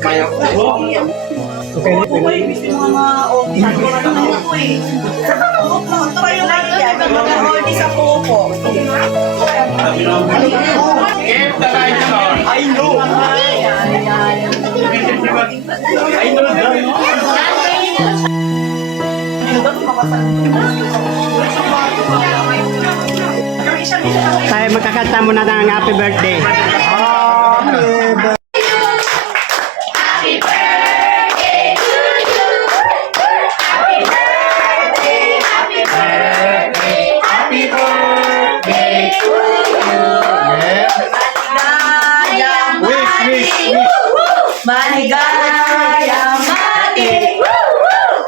Kaya ko. Okay, gusto mga ma-office. Sabi ko na naman ako eh. Ito kayo kaya. Mag-office ako po. Keep the lights on. I know. I know that. Tayo magkakanta muna ng happy birthday. Maligaya, mati!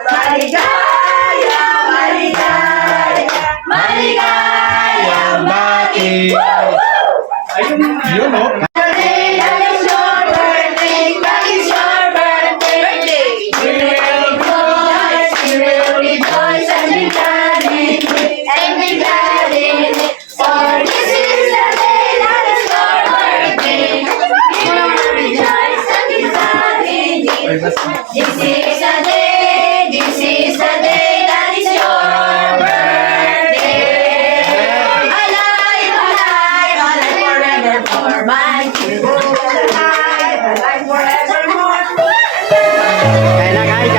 Maligaya, maligaya, maligaya, mati! Yun, no? Today, that is your birthday, that is your birthday. We will rejoice and be glad in it, and be glad in it. For this is the day that is your birthday. We will rejoice and be glad in it. This is the day that is your birthday. Alive, alive, alive forevermore. My people alive forevermore. Kain na, kain.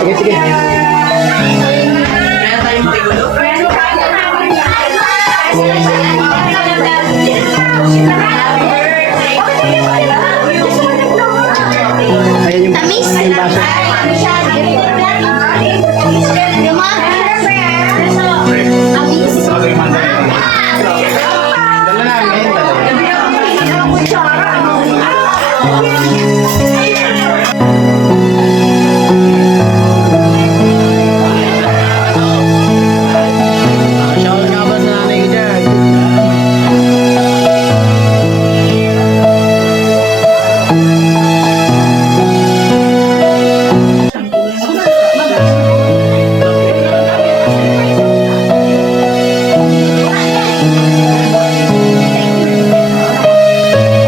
Sige, sige. Ayan yung baso.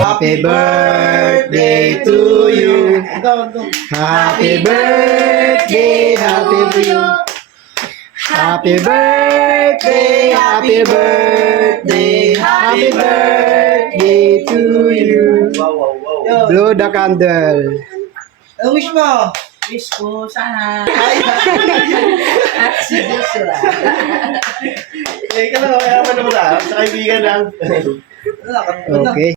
Happy birthday to you. Happy birthday, happy birthday. Happy birthday, happy birthday, happy birthday to you. Blow the candle. Wish mo. Wish ko sana. Si Joshua. Eh, ka na, kaya naman naman sa kaibigan lang. Okay.